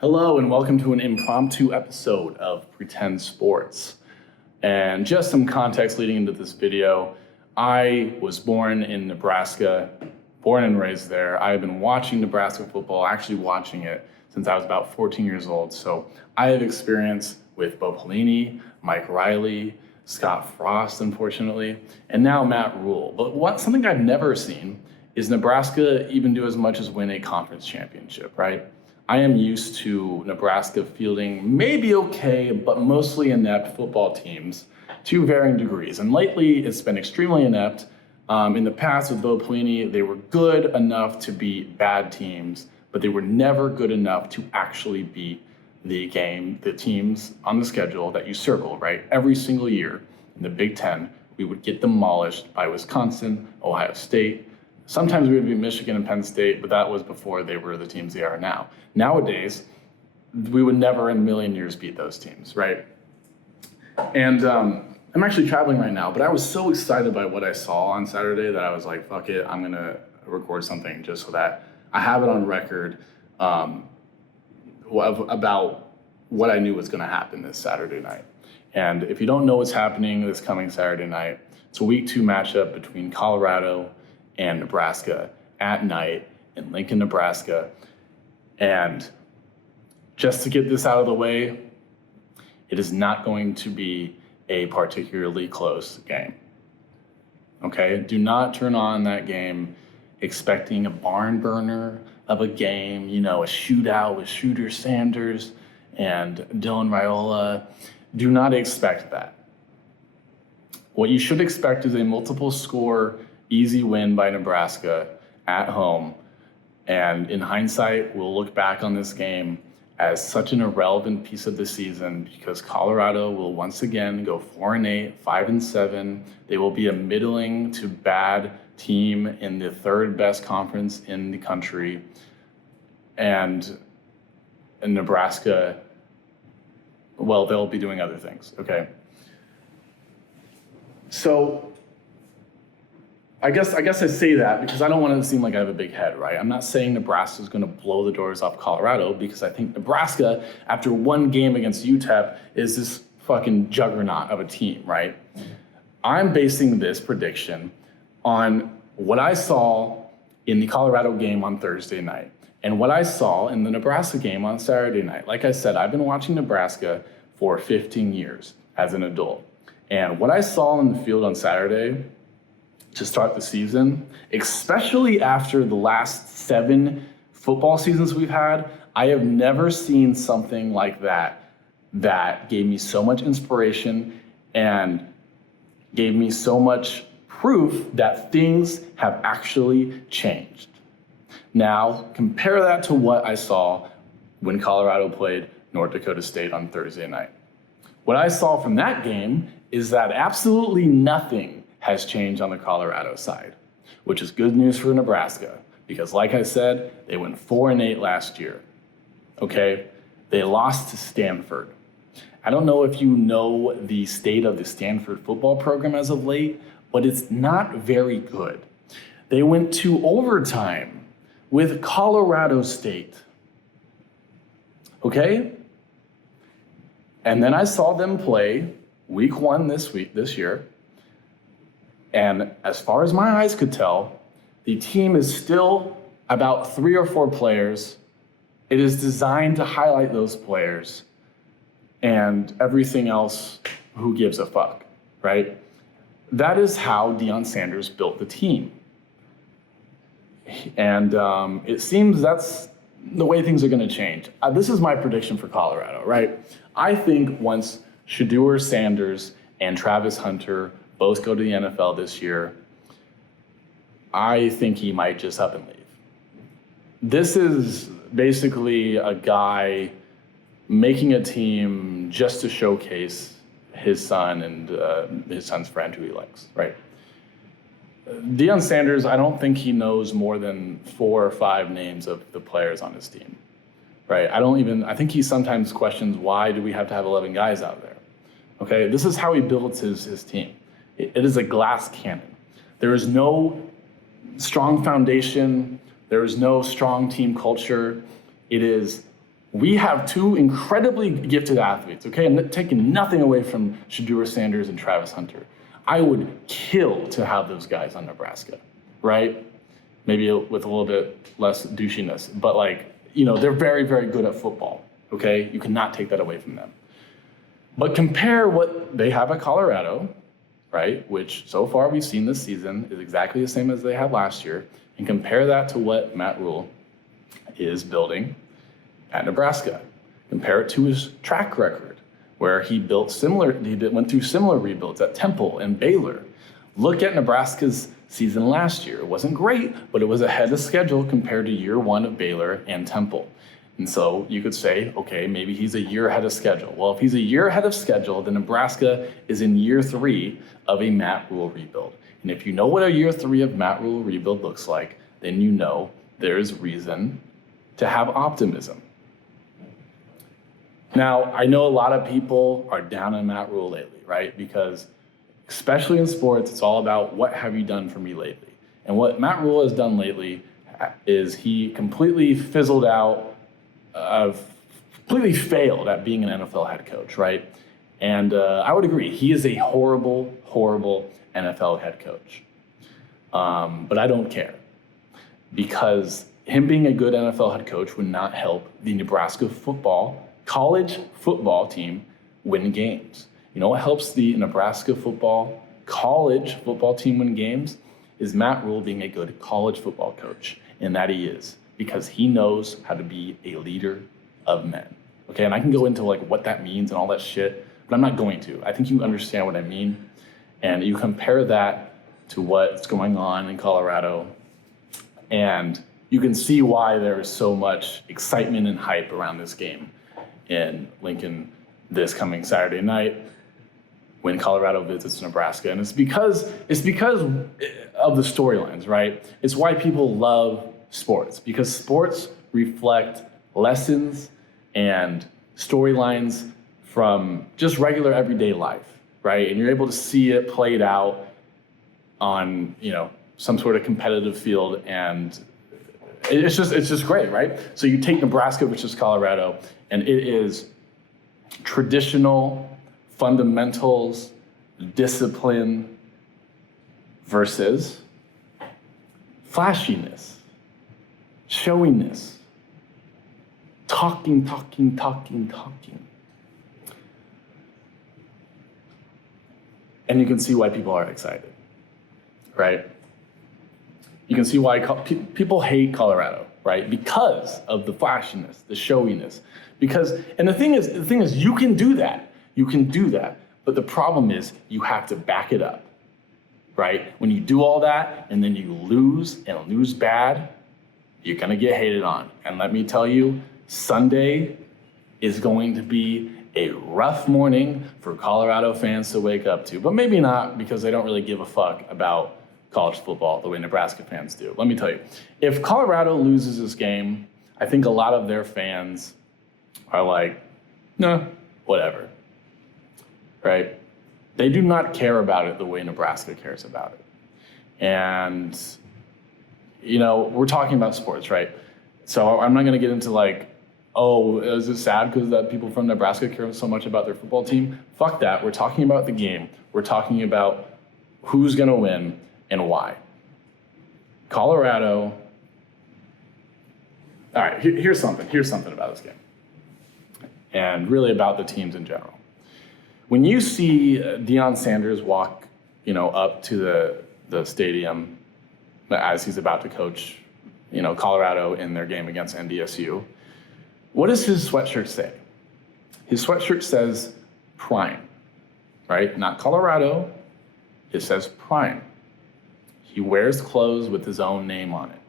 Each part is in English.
Hello and welcome to an impromptu episode of Pretend Sports. And just some context leading into this video, I was born in Nebraska, born and raised there. I've been watching Nebraska football, actually watching it since I was about 14 years old. So I have experience with Bo Pelini, Mike Riley, Scott Frost, unfortunately, and now Matt Rule. But something I've never seen is Nebraska even do as much as win a conference championship, right? I am used to Nebraska fielding maybe okay, but mostly inept football teams to varying degrees. And lately, it's been extremely inept. In the past with Bo Pelini, they were good enough to beat bad teams, but they were never good enough to actually beat the teams on the schedule that you circle, right? Every single year in the Big Ten, we would get demolished by Wisconsin, Ohio State. Sometimes we would beat Michigan and Penn State, but that was before they were the teams they are now. Nowadays, we would never in a million years beat those teams, right? And I'm actually traveling right now, but I was so excited by what I saw on Saturday that I was like, fuck it, I'm gonna record something just so that I have it on record about what I knew was gonna happen this Saturday night. And if you don't know what's happening this coming Saturday night, it's a week 2 matchup between Colorado and Nebraska at night in Lincoln, Nebraska. And just to get this out of the way, it is not going to be a particularly close game. Okay? Do not turn on that game expecting a barn burner of a game, a shootout with Shooter Sanders and Dylan Raiola. Do not expect that. What you should expect is a multiple score easy win by Nebraska at home. And in hindsight, we'll look back on this game as such an irrelevant piece of the season because Colorado will once again go 4-8, 5-7. They will be a middling to bad team in the third best conference in the country. And in Nebraska, well, they'll be doing other things, okay? So I guess I say that because I don't want it to seem like I have a big head, right? I'm not saying Nebraska is going to blow the doors off Colorado because I think Nebraska, after one game against UTEP, is this fucking juggernaut of a team, right? I'm basing this prediction on what I saw in the Colorado game on Thursday night and what I saw in the Nebraska game on Saturday night. Like I said, I've been watching Nebraska for 15 years as an adult. And what I saw in the field on Saturday to start the season, especially after the last 7 football seasons we've had, I have never seen something like that gave me so much inspiration and gave me so much proof that things have actually changed. Now, compare that to what I saw when Colorado played North Dakota State on Thursday night. What I saw from that game is that absolutely nothing has changed on the Colorado side, which is good news for Nebraska because, like I said, they went 4-8 last year, okay? They lost to Stanford. I don't know if you know the state of the Stanford football program as of late, but it's not very good. They went to overtime with Colorado State, okay? And then I saw them play week 1 this year. And as far as my eyes could tell, the team is still about 3 or 4 players. It is designed to highlight those players and everything else, who gives a fuck, right? That is how Deion Sanders built the team. And it seems that's the way things are going to change. This is my prediction for Colorado, right? I think once Shedeur Sanders and Travis Hunter both go to the NFL this year, I think he might just up and leave. This is basically a guy making a team just to showcase his son and his son's friend who he likes, right? Deion Sanders, I don't think he knows more than 4 or 5 names of the players on his team, right? I think he sometimes questions, why do we have to have 11 guys out there? Okay, this is how he builds his team. It is a glass cannon. There is no strong foundation. There is no strong team culture. It is We have two incredibly gifted athletes, okay? And taking nothing away from Shedeur Sanders and Travis Hunter. I would kill to have those guys on Nebraska, right? Maybe with a little bit less douchiness, but like, they're very, very good at football, okay? You cannot take that away from them. But compare what they have at Colorado, right? Which so far we've seen this season is exactly the same as they had last year, and compare that to what Matt Rule is building at Nebraska. Compare it to his track record, where he went through similar rebuilds at Temple and Baylor. Look at Nebraska's season last year. It wasn't great, but it was ahead of schedule compared to year one of Baylor and Temple. And so you could say, okay, maybe he's a year ahead of schedule. Well, if he's a year ahead of schedule, then Nebraska is in year 3 of a Matt Rule rebuild. And if you know what a year 3 of Matt Rule rebuild looks like, then you know there's reason to have optimism. Now, I know a lot of people are down on Matt Rule lately, right? Because especially in sports, it's all about what have you done for me lately? And what Matt Rule has done lately is he completely fizzled out, completely failed at being an NFL head coach, right? And I would agree, he is a horrible, horrible NFL head coach. But I don't care, because him being a good NFL head coach would not help the Nebraska college football team win games. You know what helps the Nebraska college football team win games? Is Matt Rule being a good college football coach, and that he is, because he knows how to be a leader of men. Okay, and I can go into like what that means and all that shit, but I'm not going to. I think you understand what I mean, and you compare that to what's going on in Colorado, and you can see why there is so much excitement and hype around this game in Lincoln this coming Saturday night when Colorado visits Nebraska. And it's because of the storylines, right? It's why people love sports, because sports reflect lessons and storylines from just regular everyday life, right? And you're able to see it played out on, some sort of competitive field, and it's just great, right? So you take Nebraska versus Colorado, and it is traditional fundamentals, discipline versus flashiness, showiness, talking. And you can see why people are excited, right? You can see why people hate Colorado, right? Because of the flashiness, the showiness. And the thing is, you can do that. You can do that. But the problem is, you have to back it up, right? When you do all that and then you lose and lose bad, you're gonna get hated on. And let me tell you, Sunday is going to be a rough morning for Colorado fans to wake up to. But maybe not, because they don't really give a fuck about college football the way Nebraska fans do. Let me tell you, if Colorado loses this game, I think a lot of their fans are like, nah, whatever, right? They do not care about it the way Nebraska cares about it. And, we're talking about sports, right? So I'm not gonna get into like, oh, is it sad because that people from Nebraska care so much about their football team? Fuck that, we're talking about the game. We're talking about who's gonna win and why. Colorado, all right, here's something about this game. And really about the teams in general. When you see Deion Sanders walk, up to the stadium as he's about to coach, Colorado in their game against NDSU, what does his sweatshirt say? His sweatshirt says Prime, right? Not Colorado, it says Prime. He wears clothes with his own name on it,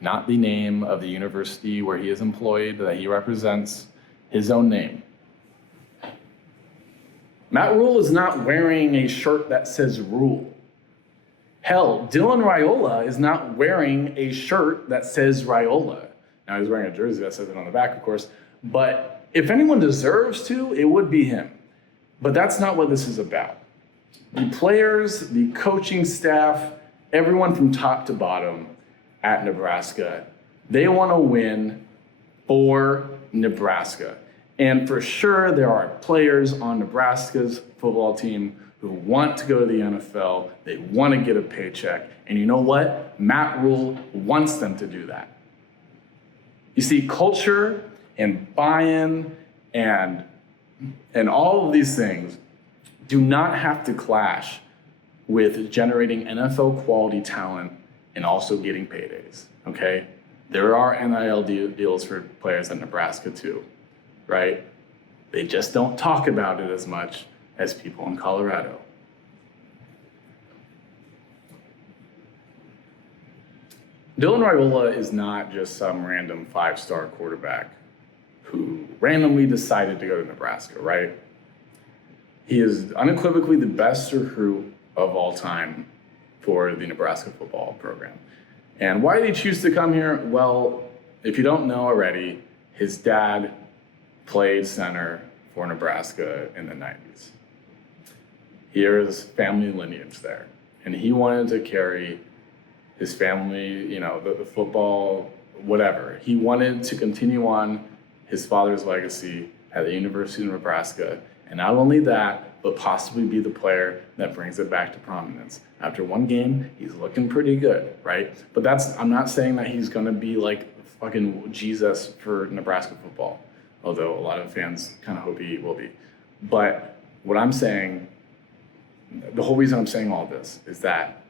not the name of the university where he is employed, that he represents, his own name. Matt Rule is not wearing a shirt that says Rule. Hell, Dylan Raiola is not wearing a shirt that says Raiola. Now he's wearing a jersey that says it on the back, of course, but if anyone deserves to, it would be him. But that's not what this is about. The players, the coaching staff, everyone from top to bottom at Nebraska, they want to win for Nebraska. And for sure, there are players on Nebraska's football team who want to go to the NFL. They want to get a paycheck. And you know what? Matt Rule wants them to do that. You see, culture and buy-in and all of these things do not have to clash with generating NFL quality talent and also getting paydays, okay? There are NIL deals for players in Nebraska too, right? They just don't talk about it as much as people in Colorado. Dylan Raiola is not just some random 5-star quarterback who randomly decided to go to Nebraska, right? He is unequivocally the best recruit of all time for the Nebraska football program. And why did he choose to come here? Well, if you don't know already, his dad played center for Nebraska in the 90s. Here's family lineage there. And he wanted to carry his family, the football, whatever. He wanted to continue on his father's legacy at the University of Nebraska. And not only that, but possibly be the player that brings it back to prominence. After one game, he's looking pretty good, right? But I'm not saying that he's gonna be like fucking Jesus for Nebraska football, although a lot of fans kind of hope he will be. But what I'm saying, the whole reason I'm saying all this is that,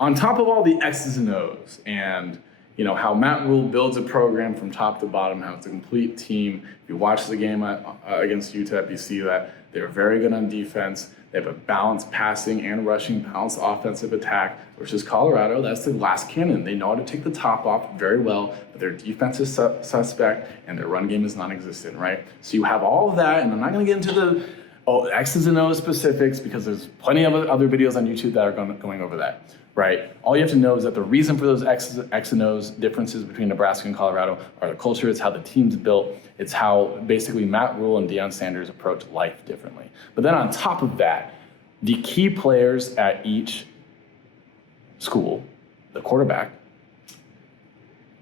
on top of all the X's and O's and how Matt Rule builds a program from top to bottom, how it's a complete team. If you watch the game against UTEP, you see that they're very good on defense. They have a balanced passing and rushing, balanced offensive attack, versus Colorado. That's the glass cannon. They know how to take the top off very well, but their defense is suspect and their run game is non-existent, right? So you have all of that, and I'm not going to get into the X's and O's specifics because there's plenty of other videos on YouTube that are going over that. Right. All you have to know is that the reason for those X and O's differences between Nebraska and Colorado are the culture. It's how the team's built. It's how basically Matt Rule and Deion Sanders approach life differently. But then on top of that, the key players at each school, the quarterback,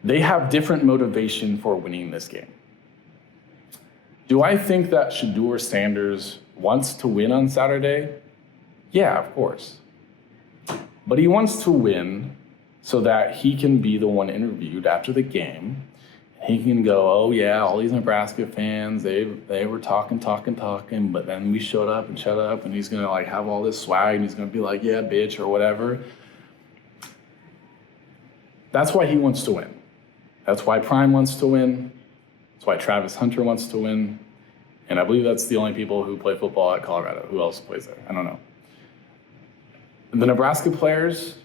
they have different motivation for winning this game. Do I think that Shedeur Sanders wants to win on Saturday? Yeah, of course. But he wants to win so that he can be the one interviewed after the game. He can go, oh yeah, all these Nebraska fans, they were talking, but then we showed up and shut up, and he's gonna have all this swag, and he's gonna be like, yeah, bitch, or whatever. That's why he wants to win. That's why Prime wants to win. That's why Travis Hunter wants to win. And I believe that's the only people who play football at Colorado. Who else plays there? I don't know. The Nebraska players,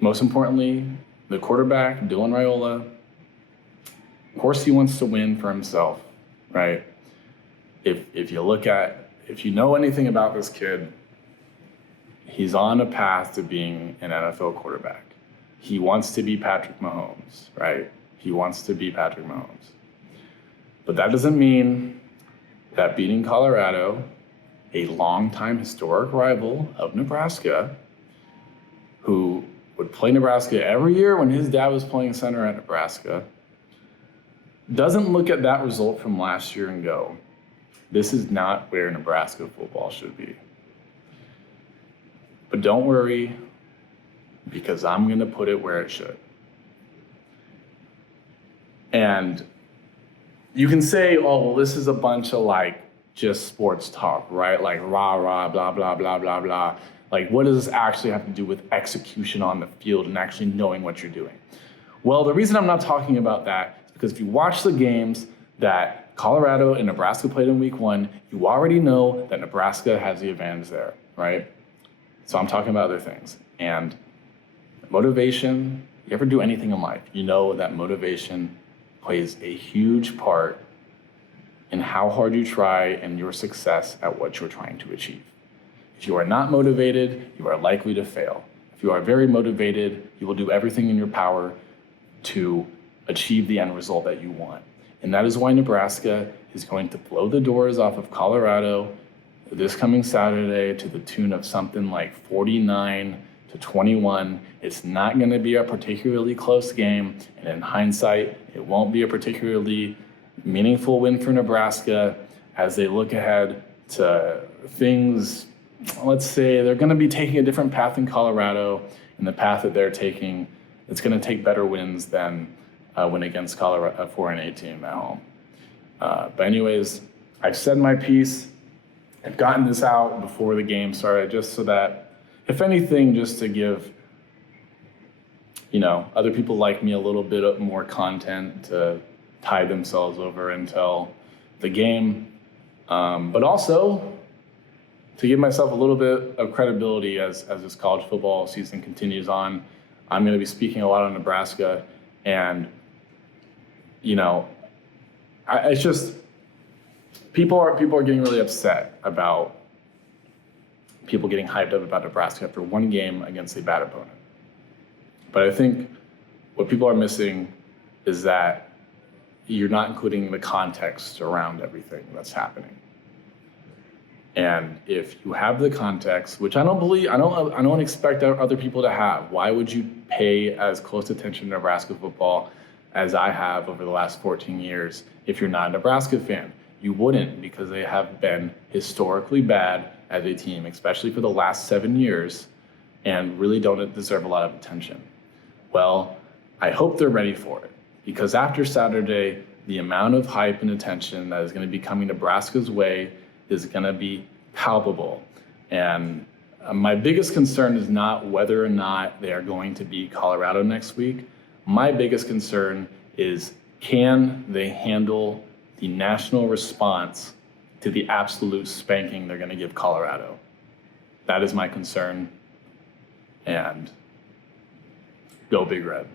most importantly, the quarterback, Dylan Raiola, of course he wants to win for himself, right? If you know anything about this kid, he's on a path to being an NFL quarterback. He wants to be Patrick Mahomes, right? He wants to be Patrick Mahomes. But that doesn't mean that beating Colorado, a longtime historic rival of Nebraska, who would play Nebraska every year when his dad was playing center at Nebraska, doesn't look at that result from last year and go, this is not where Nebraska football should be. But don't worry, because I'm going to put it where it should. And you can say, oh, well, this is a bunch of just sports talk, right? Like rah, blah, blah, blah, blah, blah. Like, what does this actually have to do with execution on the field and actually knowing what you're doing? Well, the reason I'm not talking about that is because if you watch the games that Colorado and Nebraska played in week 1, you already know that Nebraska has the advantage there, right? So I'm talking about other things. And motivation, you ever do anything in life, you know that motivation plays a huge part in how hard you try and your success at what you're trying to achieve. If you are not motivated, you are likely to fail. If you are very motivated, you will do everything in your power to achieve the end result that you want. And that is why Nebraska is going to blow the doors off of Colorado this coming Saturday to the tune of something like 49-14 to 21. It's not going to be a particularly close game, and in hindsight, it won't be a particularly meaningful win for Nebraska as they look ahead to things. Let's say they're going to be taking a different path in Colorado, and the path that they're taking, it's going to take better wins than win against Colorado, a 4-8 team at home. But anyways, I've said my piece. I've gotten this out before the game started, just so that, if anything, just to give, other people like me a little bit more content to tide themselves over until the game, but also to give myself a little bit of credibility as this college football season continues on. I'm going to be speaking a lot on Nebraska, and it's just people are getting really upset about people getting hyped up about Nebraska after one game against a bad opponent. But I think what people are missing is that you're not including the context around everything that's happening. And if you have the context, which I don't expect other people to have, why would you pay as close attention to Nebraska football as I have over the last 14 years if you're not a Nebraska fan? You wouldn't, because they have been historically bad as a team, especially for the last 7 years, and really don't deserve a lot of attention. Well, I hope they're ready for it, because after Saturday, the amount of hype and attention that is going to be coming Nebraska's way is going to be palpable. And my biggest concern is not whether or not they are going to beat Colorado next week. My biggest concern is, can they handle the national response to the absolute spanking they're going to give Colorado? That is my concern. And go Big Red.